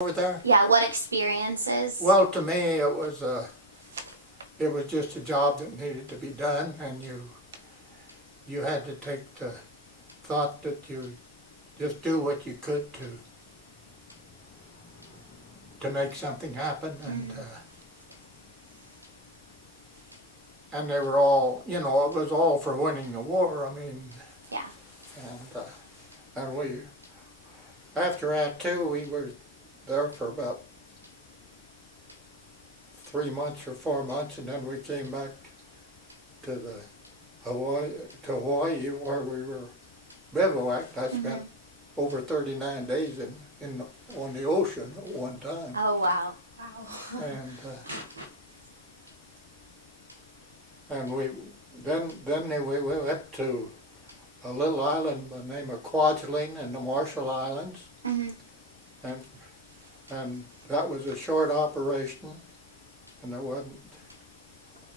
over there? Yeah, what experiences? Well, to me, it was just a job that needed to be done, and you had to take the thought that you just do what you could to make something happen, and they were all, you know, it was all for winning the war. I mean, Yeah. and we, after Act Two, we were there for about 3 months or 4 months, and then we came back to Hawaii, where we were bivouacked. I spent over 39 days on the ocean at one time. Oh, wow. Wow. And we went to a little island by the name of Kwajalein in the Marshall Islands, and that was a short operation, and there wasn't.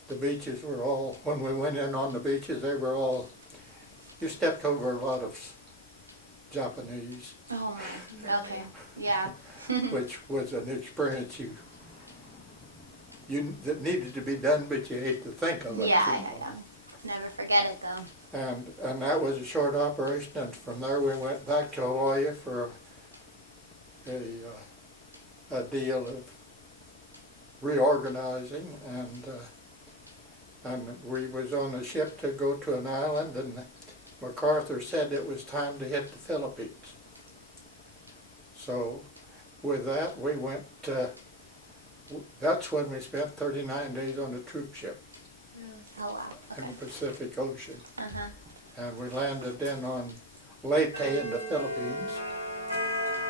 The beaches were all, when we went in on the beaches, they were all, you stepped over a lot of Japanese, Oh, really? Yeah. which was an experience that needed to be done, but you hate to think of it. Yeah, I know. Never forget it, though. And that was a short operation, and from there we went back to Hawaii for a deal of reorganizing, and we was on a ship to go to an island, and MacArthur said it was time to hit the Philippines. So with that, we went, that's when we spent 39 days on a troop ship Oh, wow. in the Pacific Ocean. Uh-huh. And we landed then on Leyte in the Philippines,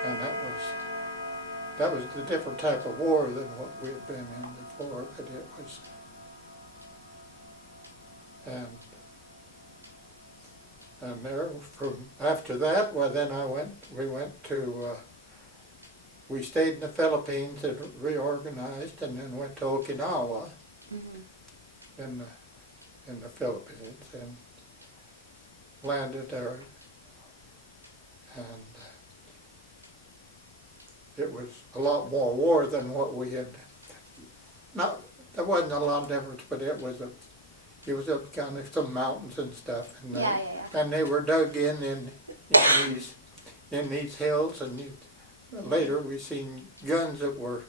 and that was a different type of war than what we had been in before, but it was, and there, from after that, well, then we went to, we stayed in the Philippines and reorganized, and then went to Okinawa in the Philippines, and landed there, and it was a lot more war than what we had. There wasn't a lot of difference, but it was up kind of some mountains and stuff, and and they were dug in these hills, and later we seen guns that were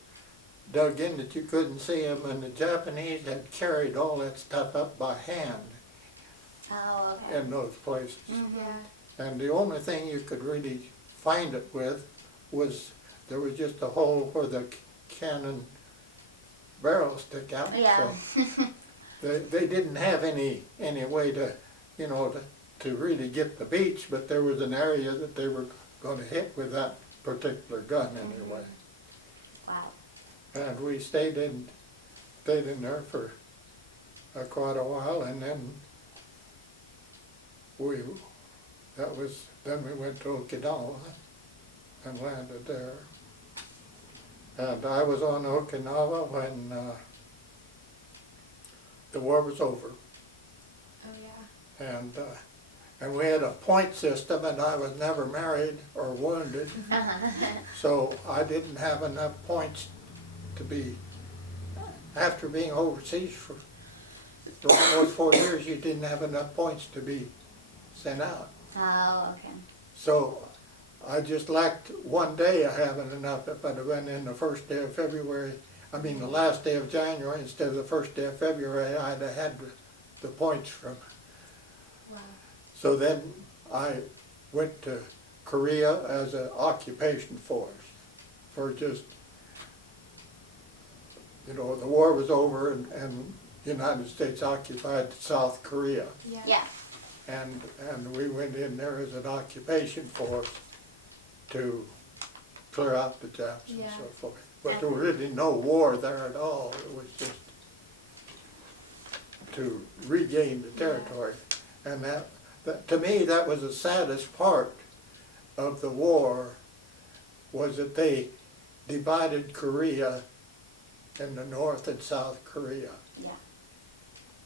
dug in that you couldn't see them, and the Japanese had carried all that stuff up by hand. Oh, okay. In those places. Yeah. And the only thing you could really find it with was there was just a hole where the cannon barrels stick out. Yeah. So they didn't have any way to, you know, to really get the beach, but there was an area that they were going to hit with that particular gun anyway. Wow. And we stayed in there for quite a while, and then then we went to Okinawa and landed there. And I was on Okinawa when the war was over. Oh, yeah. And we had a point system, and I was never married or wounded, so I didn't have enough points to be, after being overseas for almost 4 years, you didn't have enough points to be sent out. Oh, okay. So I just lacked one day of having enough. If I'd have been in the first day of February, the last day of January instead of the first day of February, I'd have had the points from. Wow. So then I went to Korea as an occupation force for just, you know, the war was over, and the United States occupied South Korea. Yeah. And we went in there as an occupation force to clear out the Japs and so forth. But there was really no war there at all. It was just to regain the territory. And that to me, that was the saddest part of the war, was that they divided Korea in the North and South Korea. Yeah.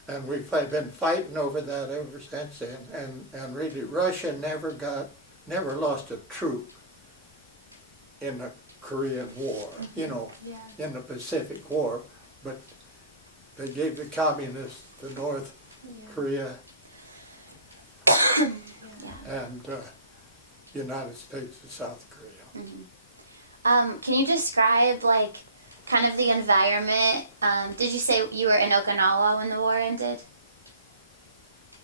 And we've been fighting over that ever since then. And really, Russia never lost a troop in the Korean War, you know, Yeah. in the Pacific War, but they gave the communists the North Korea Yeah. and United States the South Korea. Can you describe, like, kind of the environment? Did you say you were in Okinawa when the war ended?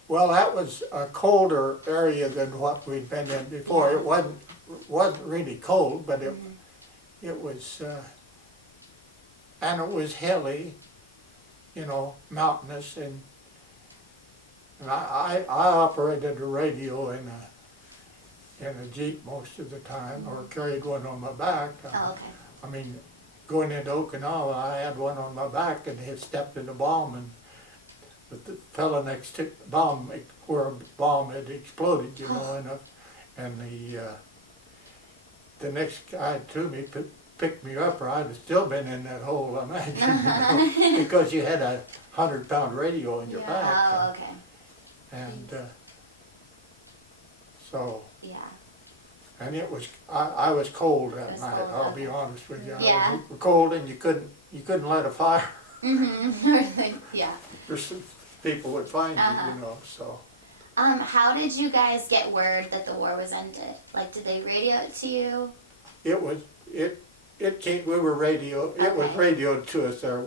Well, that was a colder area than what we'd been in before. It wasn't really cold, but it was, and it was hilly, you know, mountainous, and I operated a radio in a Jeep most of the time, or carried one on my back. Oh, okay. I mean, going into Okinawa, I had one on my back and had stepped in a bomb, and the fellow next to the bomb, where a bomb had exploded, you know, and the next guy to me picked me up, or I'd have still been in that hole, I imagine, you know, because you had a 100-pound radio on your back. Oh, okay. And so, Yeah. and it was, I was cold that was night, cold, I'll okay. be honest with you. Yeah. I was cold, and you couldn't light a fire. Yeah. Or some people would find Uh-huh. you, you know, so. How did you guys get word that the war was ended? Like, did they radio it to you? It came, we were it was Okay. radioed to us there.